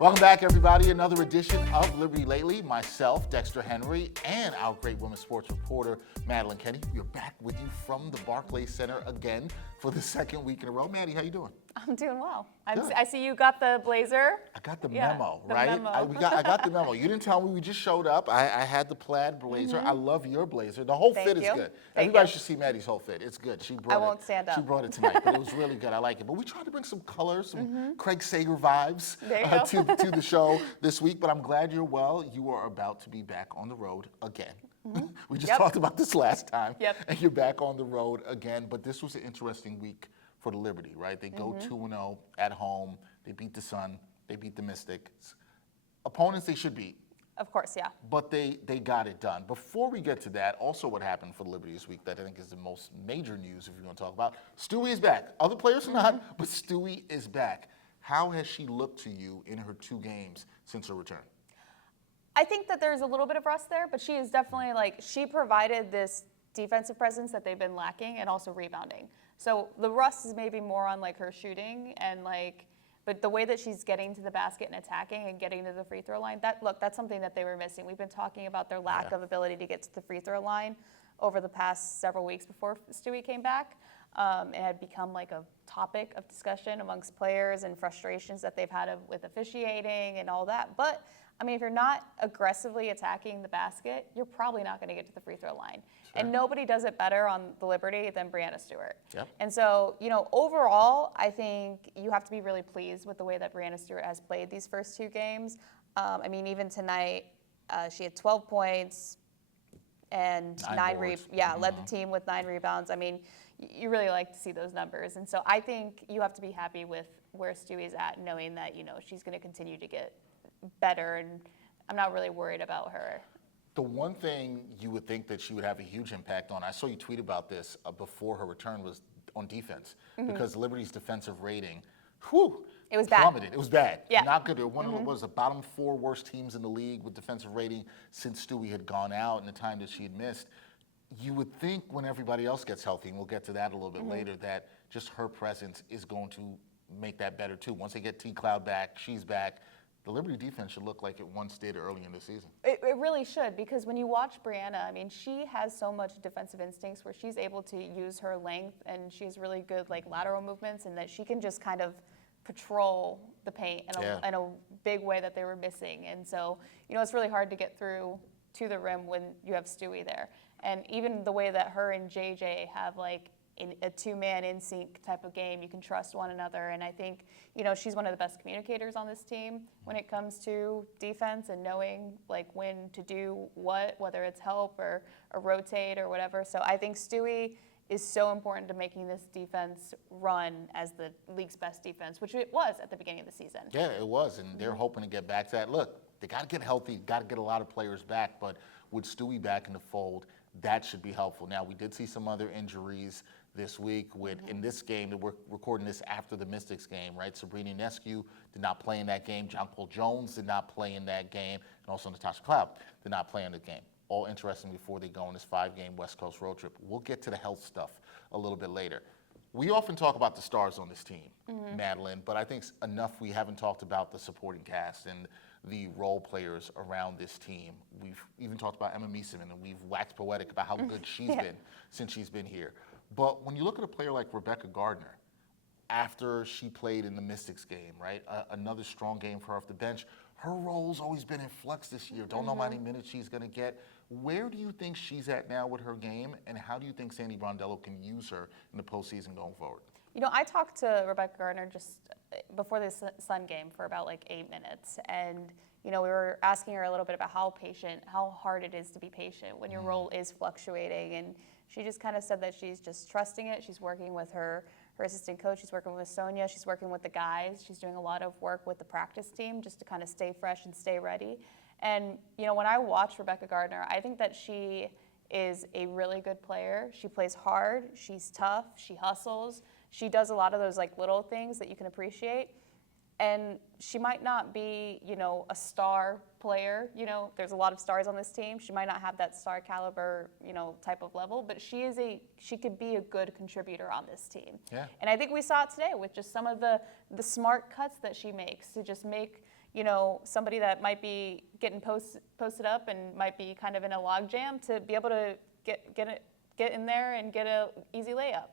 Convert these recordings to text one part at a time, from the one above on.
Welcome back, everybody. Another edition of Liberty Lately. Myself, Dexter Henry, and our great women's sports reporter, Madeline Kenney. We are back with you from the Barclays Center again for the second week in a row. Maddie, how you doing? I'm doing well. I see you got the blazer. I got the memo, the right? memo. I got the memo. You didn't tell me. We just showed up. I had the plaid blazer. I love your blazer. The whole fit is good. Everybody should see Maddie's whole fit. It's good. She brought I won't stand up. She brought it tonight, but it was really good. I like it. But we tried to bring some color, some Craig Sager vibes to the show this week. But I'm glad you're well. You are about to be back on the road again. We just talked about this last time. And you're back on the road again. But this was an interesting week for the Liberty, right? They go 2-0 at home. They beat the Sun. They beat the Mystics. Opponents they should beat. Of course, yeah. But they got it done. Before we get to that, also what happened for the Liberty this week that I think is the most major news, if you're going to talk about, Stewie is back. Other players are not, but Stewie is back. How has she looked to you in her 2 games since her return? I think that there's a little bit of rust there, but she is definitely she provided this defensive presence that they've been lacking and also rebounding. So the rust is maybe more on her shooting and but the way that she's getting to the basket and attacking and getting to the free throw line, that's something that they were missing. We've been talking about their lack of ability to get to the free throw line over the past several weeks before Stewie came back. It had become a topic of discussion amongst players and frustrations that they've had with officiating and all that. But I mean, if you're not aggressively attacking the basket, you're probably not going to get to the free throw line. Sure. And nobody does it better on the Liberty than Breanna Stewart. Yep. And so, overall, I think you have to be really pleased with the way that Breanna Stewart has played these first 2 games. I mean, even tonight, she had 12 points and 9 rebounds. Led the team with 9 rebounds. I mean, you really like to see those numbers. And so I think you have to be happy with where Stewie's at, knowing that, she's going to continue to get better, and I'm not really worried about her. The one thing you would think that she would have a huge impact on, I saw you tweet about this before her return, was on defense, because Liberty's defensive rating, it was plummeted. bad. It was bad. Yeah. Not good. One of the bottom 4 worst teams in the league with defensive rating since Stewie had gone out and the time that she had missed. You would think when everybody else gets healthy, and we'll get to that a little bit later, that just her presence is going to make that better too. Once they get T-Cloud back, she's back. The Liberty defense should look like it once did early in the season. It really should, because when you watch Breanna, I mean, she has so much defensive instincts where she's able to use her length, and she has really good lateral movements, and that she can just kind of patrol the paint in a big way that they were missing. And so, it's really hard to get through to the rim when you have Stewie there. And even the way that her and JJ have in a 2-man in sync type of game, you can trust one another. And I think, she's one of the best communicators on this team when it comes to defense and knowing when to do what, whether it's help or rotate or whatever. So I think Stewie is so important to making this defense run as the league's best defense, which it was at the beginning of the season. Yeah, it was, and they're hoping to get back to that. Look, they got to get healthy, got to get a lot of players back, but with Stewie back in the fold, that should be helpful. Now, we did see some other injuries this week in this game. That we're recording this after the Mystics game, right? Sabrina Ionescu did not play in that game. John Paul Jones did not play in that game. And also Natasha Cloud did not play in the game. All interesting before they go on this 5-game West Coast road trip. We'll get to the health stuff a little bit later. We often talk about the stars on this team, Madeline, but I think enough we haven't talked about the supporting cast and the role players around this team. We've even talked about Emma Meeseman, and we've waxed poetic about how good she's been since she's been here. But when you look at a player like Rebekah Gardner, after she played in the Mystics game, right, another strong game for her off the bench, her role's always been in flux this year. Don't know how many minutes she's going to get. Where do you think she's at now with her game, and how do you think Sandy Brondello can use her in the postseason going forward? I talked to Rebekah Gardner just before the Sun game for about 8 minutes, and we were asking her a little bit about how hard it is to be patient when your role is fluctuating, and she just kind of said that she's just trusting it. She's working with her assistant coach. She's working with Sonia. She's working with the guys. She's doing a lot of work with the practice team just to kind of stay fresh and stay ready. And, when I watch Rebekah Gardner, I think that she is a really good player. She plays hard. She's tough. She hustles. She does a lot of those little things that you can appreciate. And she might not be, a star player. There's a lot of stars on this team. She might not have that star caliber, type of level, but she could be a good contributor on this team. Yeah. And I think we saw it today with just some of the smart cuts that she makes to just make, somebody that might be getting posted up and might be kind of in a log jam to be able to get in there and get a easy layup.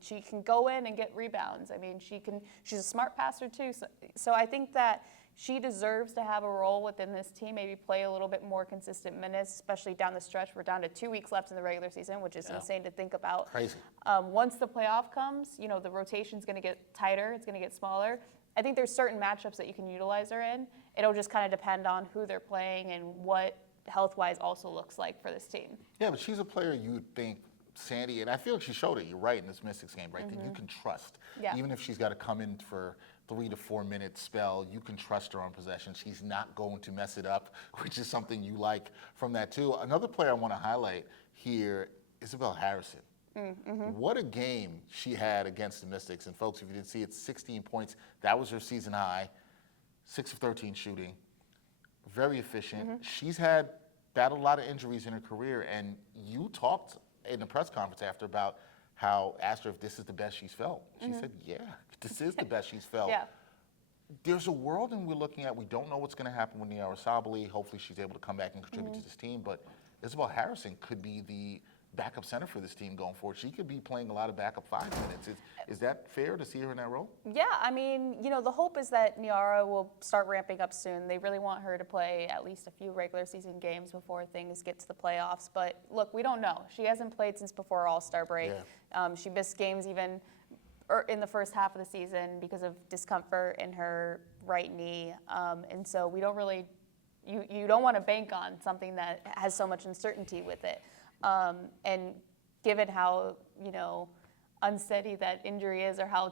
She can go in and get rebounds. I mean, she's a smart passer too. So I think that she deserves to have a role within this team, maybe play a little bit more consistent minutes, especially down the stretch. We're down to 2 weeks left in the regular season, which is insane to think about. Crazy. Once the playoff comes, the rotation's going to get tighter. It's going to get smaller. I think there's certain matchups that you can utilize her in. It'll just kind of depend on who they're playing and what health-wise also looks like for this team. Yeah, but she's a player you would think Sandy, and I feel like she showed it, you're right, in this Mystics game, right, that you can trust. Yeah. Even if she's got to come in for 3 to 4 minute spell, you can trust her on possession. She's not going to mess it up, which is something you like from that too. Another player I want to highlight here, Isabelle Harrison. What a game she had against the Mystics. And folks, if you didn't see it, 16 points. That was her season high. 6 of 13 shooting. Very efficient. She's battled a lot of injuries in her career, and you talked in the press conference after about how, asked her if this is the best she's felt. She said, yeah, this is the best she's felt. Yeah. There's a world and we're looking at, we don't know what's going to happen with Niara Sabali. Hopefully she's able to come back and contribute to this team, but Isabelle Harrison could be the backup center for this team going forward. She could be playing a lot of backup 5 minutes. Is that fair to see her in that role? Yeah, I mean, the hope is that Niara will start ramping up soon. They really want her to play at least a few regular season games before things get to the playoffs. But look, we don't know. She hasn't played since before All-Star break. Yeah. She missed games even in the first half of the season because of discomfort in her right knee. And so we don't really, you don't want to bank on something that has so much uncertainty with it. And given how, unsteady that injury is or how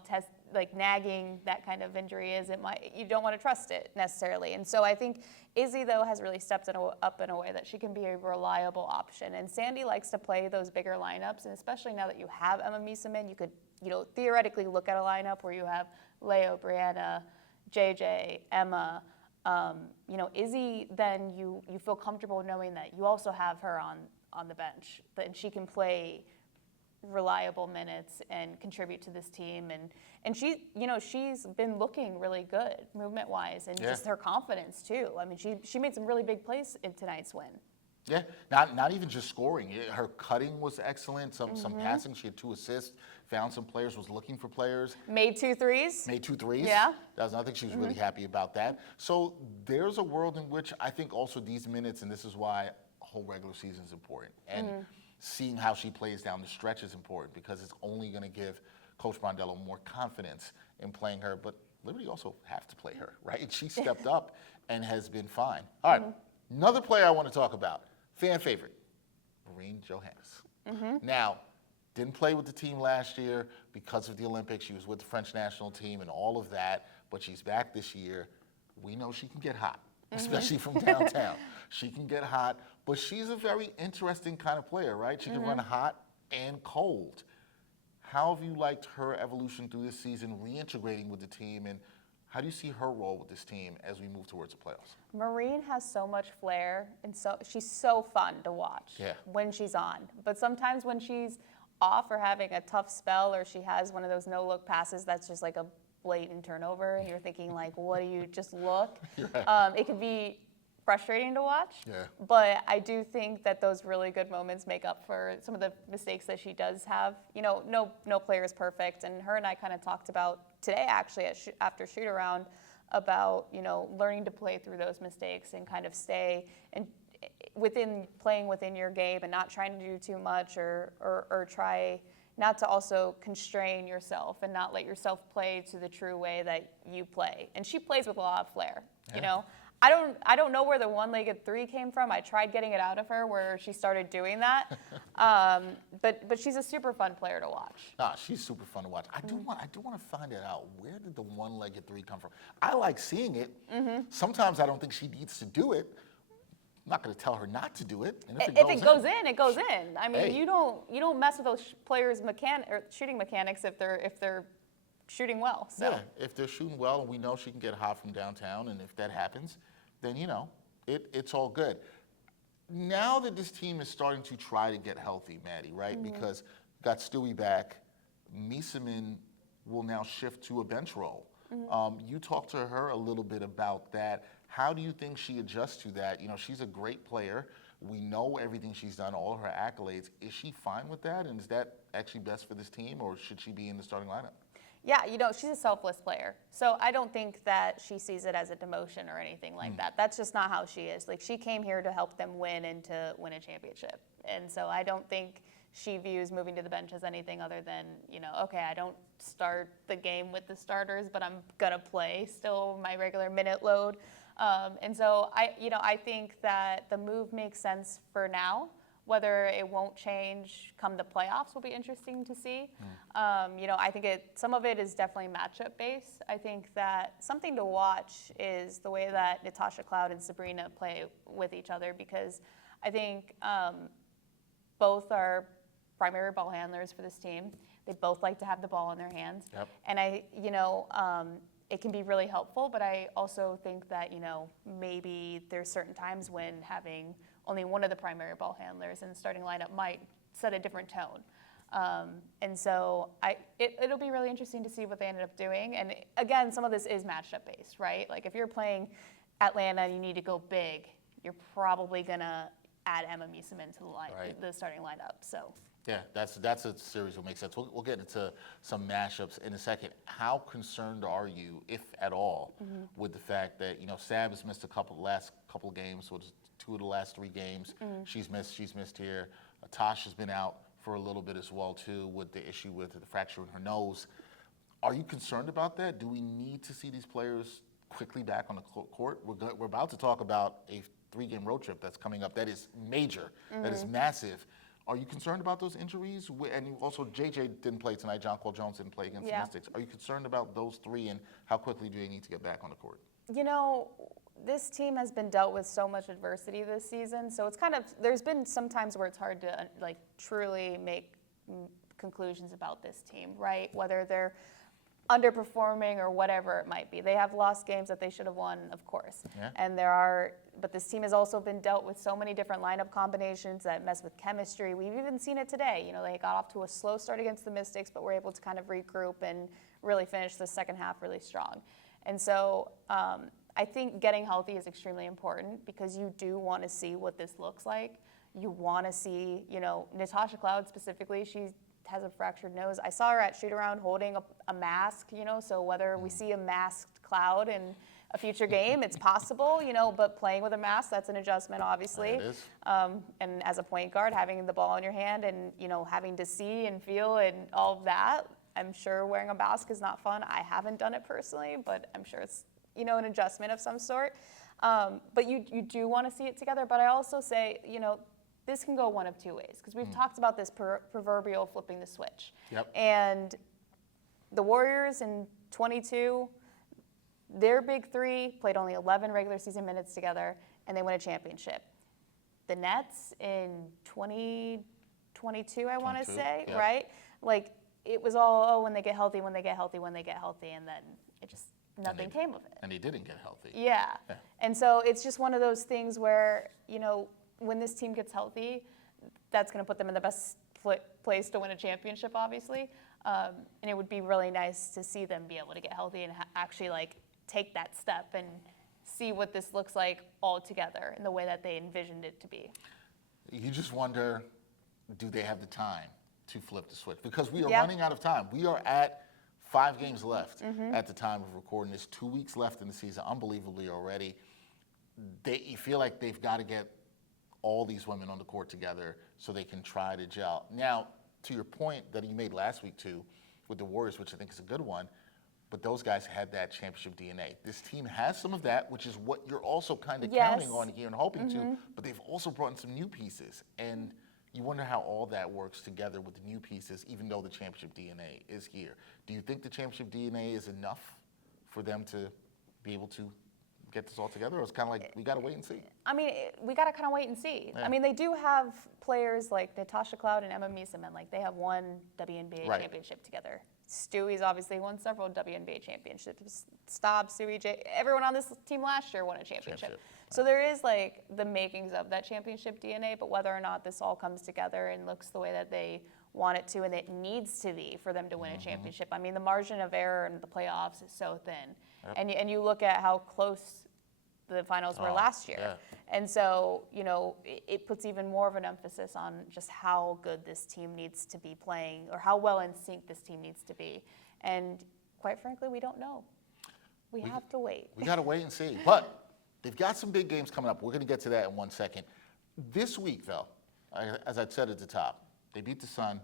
nagging that kind of injury is, you don't want to trust it necessarily. And so I think Izzy, though, has really stepped up in a way that she can be a reliable option. And Sandy likes to play those bigger lineups, and especially now that you have Emma Meeseman, you could, theoretically look at a lineup where you have Leo, Breanna, JJ, Emma. Izzy, then you feel comfortable knowing that you also have her on the bench, and she can play reliable minutes and contribute to this team. And she's been looking really good movement-wise, and just her confidence too. I mean, she made some really big plays in tonight's win. Yeah, not even just scoring. Her cutting was excellent. Some passing. She had 2 assists. Found some players. Was looking for players. Made 2 threes. Made 2 threes. Yeah. That was another thing. She was really happy about that. So there's a world in which I think also these minutes, and this is why a whole regular season is important, and seeing how she plays down the stretch is important, because it's only going to give Coach Brondello more confidence in playing her. But Liberty also have to play her, right? She stepped up and has been fine. All right, another player I want to talk about. Fan favorite, Maureen Johannes. Now, didn't play with the team last year because of the Olympics. She was with the French national team and all of that, but she's back this year. We know she can get hot, especially from downtown. She can get hot, but she's a very interesting kind of player, right? She can run hot and cold. How have you liked her evolution through this season, reintegrating with the team, and how do you see her role with this team as we move towards the playoffs? Maureen has so much flair, and she's so fun to watch when she's on. But sometimes when she's off or having a tough spell, or she has one of those no-look passes that's just like a blatant turnover, and you're thinking, like, what do you just look? It can be frustrating to watch. But I do think that those really good moments make up for some of the mistakes that she does have. No player is perfect, and her and I kind of talked about today, actually, after shoot-around, about learning to play through those mistakes and kind of stay and playing within your game and not trying to do too much or try not to also constrain yourself and not let yourself play to the true way that you play. And she plays with a lot of flair. I don't know where the one-legged 3 came from. I tried getting it out of her where she started doing that. But she's a super fun player to watch. She's super fun to watch. I do want to find it out. Where did the one-legged 3 come from? I like seeing it. Sometimes I don't think she needs to do it. I'm not going to tell her not to do it. And if it goes in, it goes in. I mean, you don't mess with those players' shooting mechanics if they're shooting well. So. Yeah, if they're shooting well, and we know she can get hot from downtown, and if that happens, then it's all good. Now that this team is starting to try to get healthy, Maddy, right? Because got Stewie back, Meeseman will now shift to a bench role. You talked to her a little bit about that. How do you think she adjusts to that? You know, she's a great player. We know everything she's done, all her accolades. Is she fine with that? And is that actually best for this team, or should she be in the starting lineup? Yeah, you know, she's a selfless player. So I don't think that she sees it as a demotion or anything like that. That's just not how she is. Like, she came here to help them win and to win a championship. And so I don't think she views moving to the bench as anything other than, you know, okay, I don't start the game with the starters, but I'm going to play still my regular minute load. And so I think that the move makes sense for now. Whether it won't change come the playoffs will be interesting to see. I think some of it is definitely matchup based. I think that something to watch is the way that Natasha Cloud and Sabrina play with each other, because I think both are primary ball handlers for this team. They both like to have the ball in their hands. Yep. And it can be really helpful, but I also think that, maybe there's certain times when having only one of the primary ball handlers in the starting lineup might set a different tone. And so it'll be really interesting to see what they ended up doing. And again, some of this is matchup based, right? Like, if you're playing Atlanta and you need to go big, you're probably going to add Emma Meeseman to the starting lineup. So. Yeah, that's a series that makes sense. We'll get into some mashups in a second. How concerned are you, if at all, with the fact that Sab has missed last couple games, so it's 2 of the last 3 games. She's missed here. Tasha's been out for a little bit as well too, with the issue with the fracture in her nose. Are you concerned about that? Do we need to see these players quickly back on the court? We're about to talk about a 3-game road trip that's coming up. That is major. That is massive. Are you concerned about those injuries? And also, JJ didn't play tonight. John Cole Jones didn't play against the Mystics. Are you concerned about those 3, and how quickly do they need to get back on the court? This team has been dealt with so much adversity this season, so it's there's been some times where it's hard to truly make conclusions about this team, right? Whether they're underperforming or whatever it might be. They have lost games that they should have won, of course. Yeah. And but this team has also been dealt with so many different lineup combinations that mess with chemistry. We've even seen it today. They got off to a slow start against the Mystics, but were able to kind of regroup and really finish the second half really strong. And so I think getting healthy is extremely important, because you do want to see what this looks like. You want to see, Natasha Cloud specifically, she has a fractured nose. I saw her at shoot-around holding a mask, so whether we see a masked Cloud in a future game, it's possible, but playing with a mask, that's an adjustment, obviously. It is. And as a point guard, having the ball in your hand and, having to see and feel and all of that, I'm sure wearing a mask is not fun. I haven't done it personally, but I'm sure it's, an adjustment of some sort. But you do want to see it together. But I also say, this can go one of 2 ways, because we've talked about this proverbial flipping the switch. Yep. And the Warriors in 22, their big 3 played only 11 regular season minutes together, and they win a championship. The Nets in 2022, I want to say, yep. right? Like, it was all, when they get healthy, when they get healthy, when they get healthy, and then it just, nothing came of it. And they didn't get healthy. Yeah. And so it's just one of those things where, when this team gets healthy, that's going to put them in the best place to win a championship, obviously. And it would be really nice to see them be able to get healthy and actually take that step and see what this looks like all together in the way that they envisioned it to be. You just wonder, do they have the time to flip the switch? Because we are running out of time. We are at 5 games left at the time of recording. There's 2 weeks left in the season, unbelievably already. You feel like they've got to get all these women on the court together so they can try to gel. Now, to your point that you made last week too, with the Warriors, which I think is a good one, but those guys had that championship DNA. This team has some of that, which is what you're also kind of counting on here and hoping to, but they've also brought in some new pieces. And you wonder how all that works together with the new pieces, even though the championship DNA is here. Do you think the championship DNA is enough for them to be able to get this all together, or it's kind of like we got to wait and see? I mean, we got to kind of wait and see. Yeah. I mean, they do have players like Natasha Cloud and Emma Meeseman. They have won WNBA championship together. Stewie's obviously won several WNBA championships. Staub, Stewie, everyone on this team last year won a championship. So there is the makings of that championship DNA, but whether or not this all comes together and looks the way that they want it to and it needs to be for them to win a championship. I mean, the margin of error in the playoffs is so thin. And you look at how close the finals were last year. Yeah. And so, it puts even more of an emphasis on just how good this team needs to be playing or how well in sync this team needs to be. And quite frankly, we don't know. We have to wait. We got to wait and see. But they've got some big games coming up. We're going to get to that in 1 second. This week, though, as I said at the top, they beat the Sun.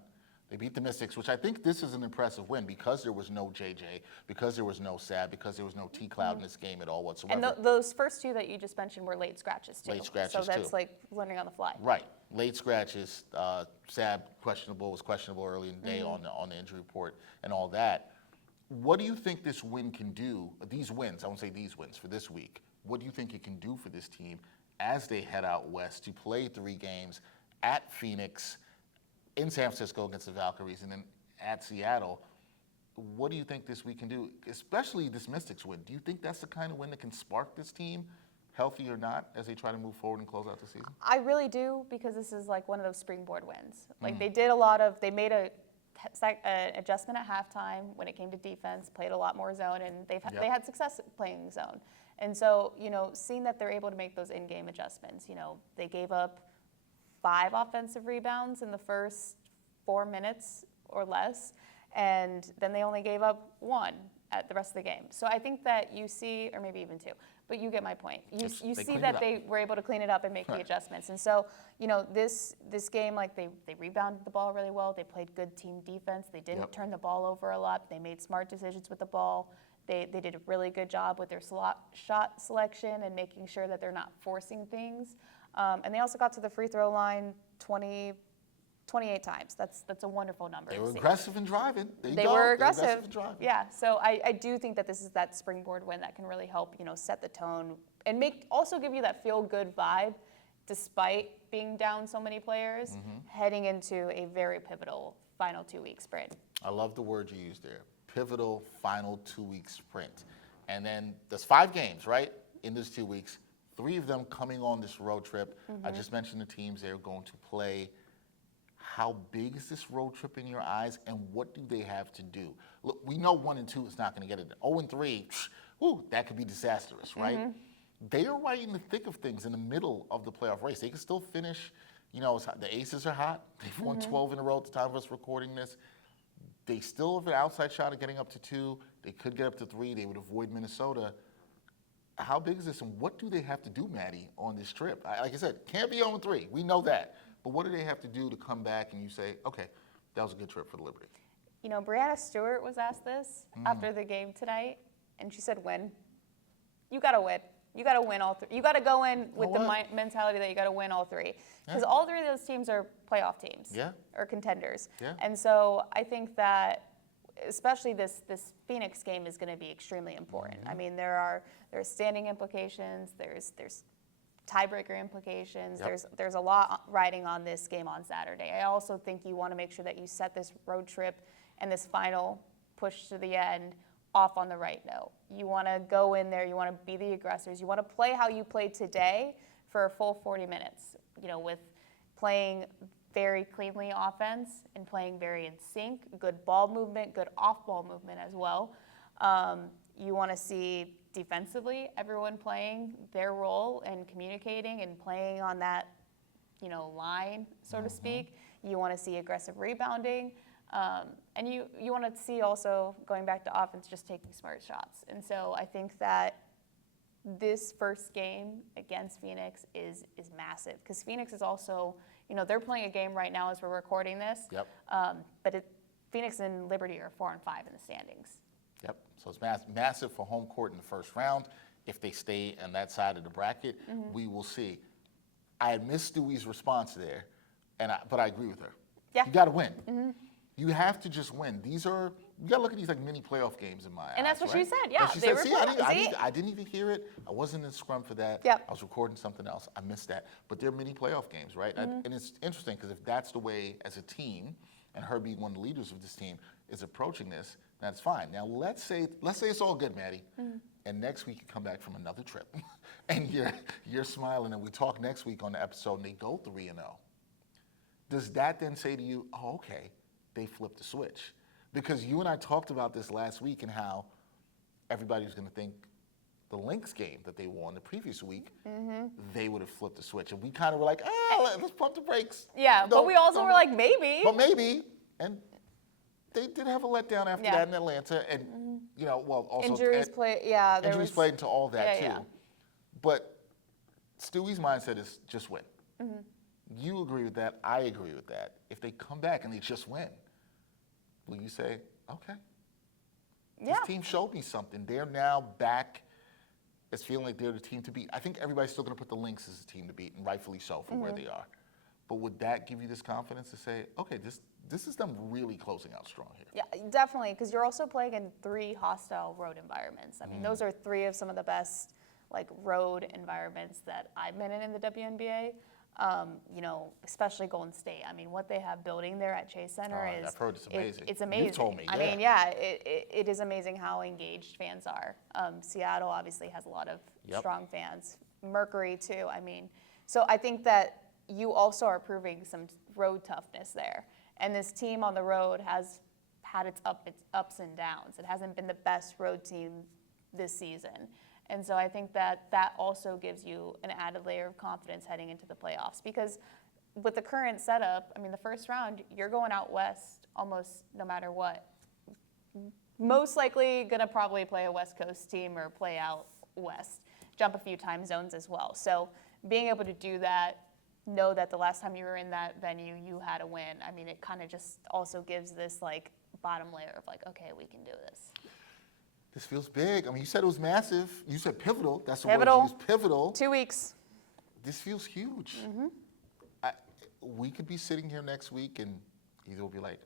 They beat the Mystics, which I think this is an impressive win because there was no JJ, because there was no Sab, because there was no T-Cloud in this game at all whatsoever. And those first two that you just mentioned were late scratches, too. Late scratches, so that's too. like learning on the fly. Right. Late scratches. Sab was questionable early in the day on the injury report and all that. What do you think this win can do, these wins, I won't say these wins, for this week, what do you think it can do for this team as they head out west to play 3 games at Phoenix, in San Francisco against the Valkyries, and then at Seattle? What do you think this week can do, especially this Mystics win? Do you think that's the kind of win that can spark this team, healthy or not, as they try to move forward and close out the season? I really do, because this is like one of those springboard wins. Like they made a adjustment at halftime when it came to defense, played a lot more zone, and they had success playing zone. And so, seeing that they're able to make those in-game adjustments, they gave up 5 offensive rebounds in the first 4 minutes or less, and then they only gave up 1 at the rest of the game. So I think that you see, or maybe even 2, but you get my point. You see that they were able to clean it up and make the adjustments. And so, this game, like they rebounded the ball really well. They played good team defense. They didn't turn the ball over a lot. They made smart decisions with the ball. They did a really good job with their shot selection and making sure that they're not forcing things. And they also got to the free throw line 28 times. That's a wonderful number. They were aggressive in driving. They were aggressive. They were aggressive in driving. Yeah, so I do think that this is that springboard win that can really help, set the tone and also give you that feel-good vibe despite being down so many players heading into a very pivotal final 2-week sprint. I love the word you used there. Pivotal final 2-week sprint. And then there's 5 games, right, in those 2 weeks. 3 of them coming on this road trip. I just mentioned the teams they're going to play. How big is this road trip in your eyes, and what do they have to do? Look, we know 1 and 2 is not going to get it. 0 and 3, that could be disastrous, right? They are right in the thick of things in the middle of the playoff race. They can still finish. The Aces are hot. They've won 12 in a row at the time of us recording this. They still have an outside shot of getting up to 2. They could get up to 3. They would avoid Minnesota. How big is this, and what do they have to do, Maddy, on this trip? Like I said, can't be 0-3. We know that. But what do they have to do to come back and you say, okay, that was a good trip for the Liberty? Breanna Stewart was asked this after the game tonight, and she said, win. You got to win. You got to win all 3. You got to go in with the mentality that you got to win all 3. Because all 3 of those teams are playoff teams or contenders. Yeah. And so I think that especially this Phoenix game is going to be extremely important. I mean, there's standing implications, there's tiebreaker implications, there's a lot riding on this game on Saturday. I also think you want to make sure that you set this road trip and this final push to the end off on the right note. You want to go in there, you want to be the aggressors, you want to play how you played today for a full 40 minutes, with playing very cleanly offense and playing very in sync, good ball movement, good off-ball movement as well. You want to see defensively everyone playing their role and communicating and playing on that, line, so to speak. You want to see aggressive rebounding. And you want to see also, going back to offense, just taking smart shots. And so I think that this first game against Phoenix is massive, because Phoenix is also, they're playing a game right now as we're recording this. Yep. But Phoenix and Liberty are 4 and 5 in the standings. Yep. So it's massive for home court in the first round. If they stay on that side of the bracket, we will see. I had missed Stewie's response there, but I agree with her. Yeah. You got to win. You have to just win. You got to look at these like mini playoff games in my eyes. And that's what she said. Yeah, she said, I didn't even hear it. I wasn't in the scrum for that. Yep. I was recording something else. I missed that. But they're mini playoff games, right? And it's interesting because if that's the way as a team, and her being one of the leaders of this team is approaching this, that's fine. Now let's say it's all good, Maddy, and next week you come back from another trip, and you're smiling, and we talk next week on the episode, and they go 3-0. Does that then say to you, oh, okay, they flip the switch. Because you and I talked about this last week and how everybody was going to think the Lynx game that they won the previous week, they would have flipped the switch. And we kind of were like, let's pump the brakes. Yeah, but we also were like, maybe. But maybe. And they did have a letdown after that in Atlanta. And, also Injuries played, injuries played into all that too. Yeah. But Stewie's mindset is just win. You agree with that. I agree with that. If they come back and they just win, will you say, okay, this team showed me something. They're now back as feeling like they're the team to beat. I think everybody's still going to put the Lynx as the team to beat, and rightfully so for where they are. But would that give you this confidence to say, okay, this is them really closing out strong here? Yeah, definitely, because you're also playing in 3 hostile road environments. I mean, those are 3 of some of the best road environments that I've been in the WNBA. Especially Golden State. I mean, what they have building there at Chase Center is I've heard it's amazing. It's amazing. You've told me. I mean, it is amazing how engaged fans are. Seattle obviously has a lot of strong fans. Mercury too. I mean, so I think that you also are proving some road toughness there. And this team on the road has had its ups and downs. It hasn't been the best road team this season. And so I think that also gives you an added layer of confidence heading into the playoffs. Because with the current setup, I mean, the first round, you're going out west almost no matter what. Most likely going to probably play a West Coast team or play out west, jump a few time zones as well. So being able to do that, know that the last time you were in that venue, you had a win. I mean, it kind of just also gives this bottom layer of okay, we can do this. This feels big. I mean, you said it was massive. You said pivotal. That's the word Pivotal. you used. Pivotal. 2 weeks. This feels huge. We could be sitting here next week and either we'll be like,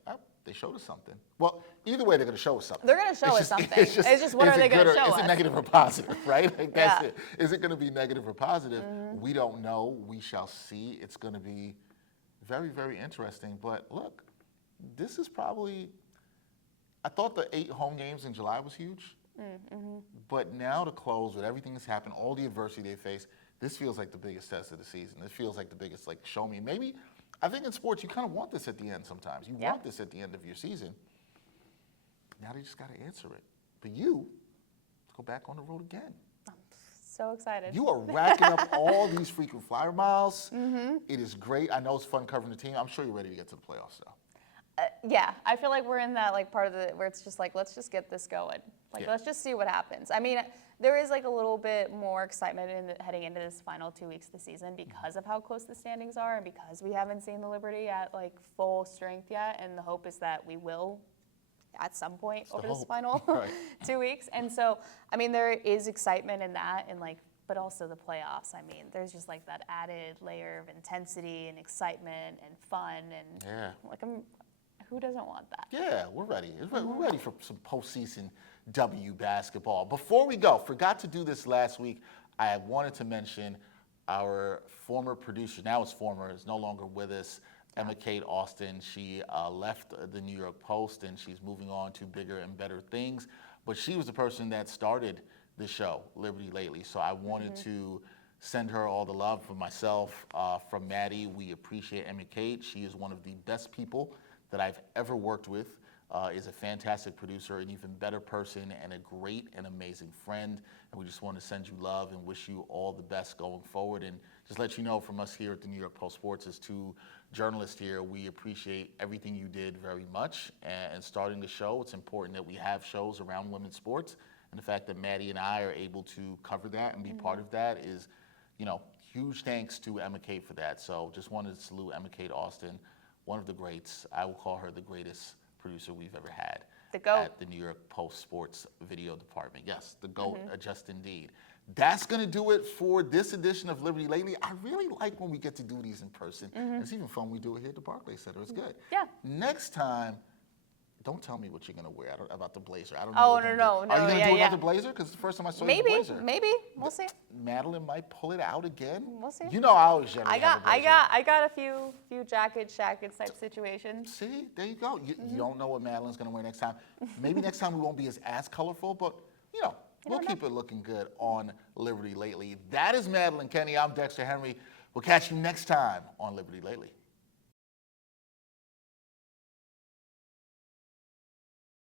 they showed us something. Well, either way, they're going to show us something. They're going to show us something. It's just what are they going to show us? Is it negative or positive, right? That's it. Is it going to be negative or positive? We don't know. We shall see. It's going to be very, very interesting. But look, this is probably, I thought the 8 home games in July was huge. But now to close with everything that's happened, all the adversity they face, this feels like the biggest test of the season. This feels like the biggest, show me. Maybe, I think in sports, you kind of want this at the end sometimes. You want this at the end of your season. Now they just got to answer it. But you, go back on the road again. I'm so excited. You are racking up all these frequent flyer miles. It is great. I know it's fun covering the team. I'm sure you're ready to get to the playoffs, though. Yeah, I feel like we're in that part of where it's just let's just get this going. Let's just see what happens. I mean, there is a little bit more excitement heading into this final 2 weeks of the season because of how close the standings are and because we haven't seen the Liberty at full strength yet. And the hope is that we will at some point over this final 2 weeks. And so, I mean, there is excitement in that and but also the playoffs. I mean, there's just that added layer of intensity and excitement and fun and who doesn't want that? Yeah, we're ready. We're ready for some postseason W basketball. Before we go, forgot to do this last week. I wanted to mention our former producer, now it's former, is no longer with us, Emma Kate Austin. She left the New York Post and she's moving on to bigger and better things. But she was the person that started the show, Liberty Lately. So I wanted to send her all the love from myself, from Maddy. We appreciate Emma Kate. She is one of the best people that I've ever worked with, is a fantastic producer, an even better person, and a great and amazing friend. And we just want to send you love and wish you all the best going forward. And just let you know from us here at the New York Post Sports, as 2 journalists here, we appreciate everything you did very much. And starting the show, it's important that we have shows around women's sports. And the fact that Maddy and I are able to cover that and be part of that is, huge thanks to Emma Kate for that. So just wanted to salute Emma Kate Austin, one of the greats. I will call her the greatest producer we've ever had. The GOAT. At the New York Post Sports Video Department. Yes, the GOAT, just indeed. That's going to do it for this edition of Liberty Lately. I really like when we get to do these in person. It's even fun when we do it here at the Barclays Center. It's good. Yeah. Next time, don't tell me what you're going to wear about the blazer. I don't know. Oh, what no. Are you going to do Yeah. about the blazer? Because it's the first time I saw you in the blazer. Maybe. We'll see. Madeline might pull it out again. We'll see. You know I always generally have a blazer. I got a few jackets type situations. See, there you go. You don't know what Madeline's going to wear next time. Maybe next time we won't be as colorful, but, we'll keep it looking good on Liberty Lately. That is Madeline Kenney. I'm Dexter Henry. We'll catch you next time on Liberty Lately.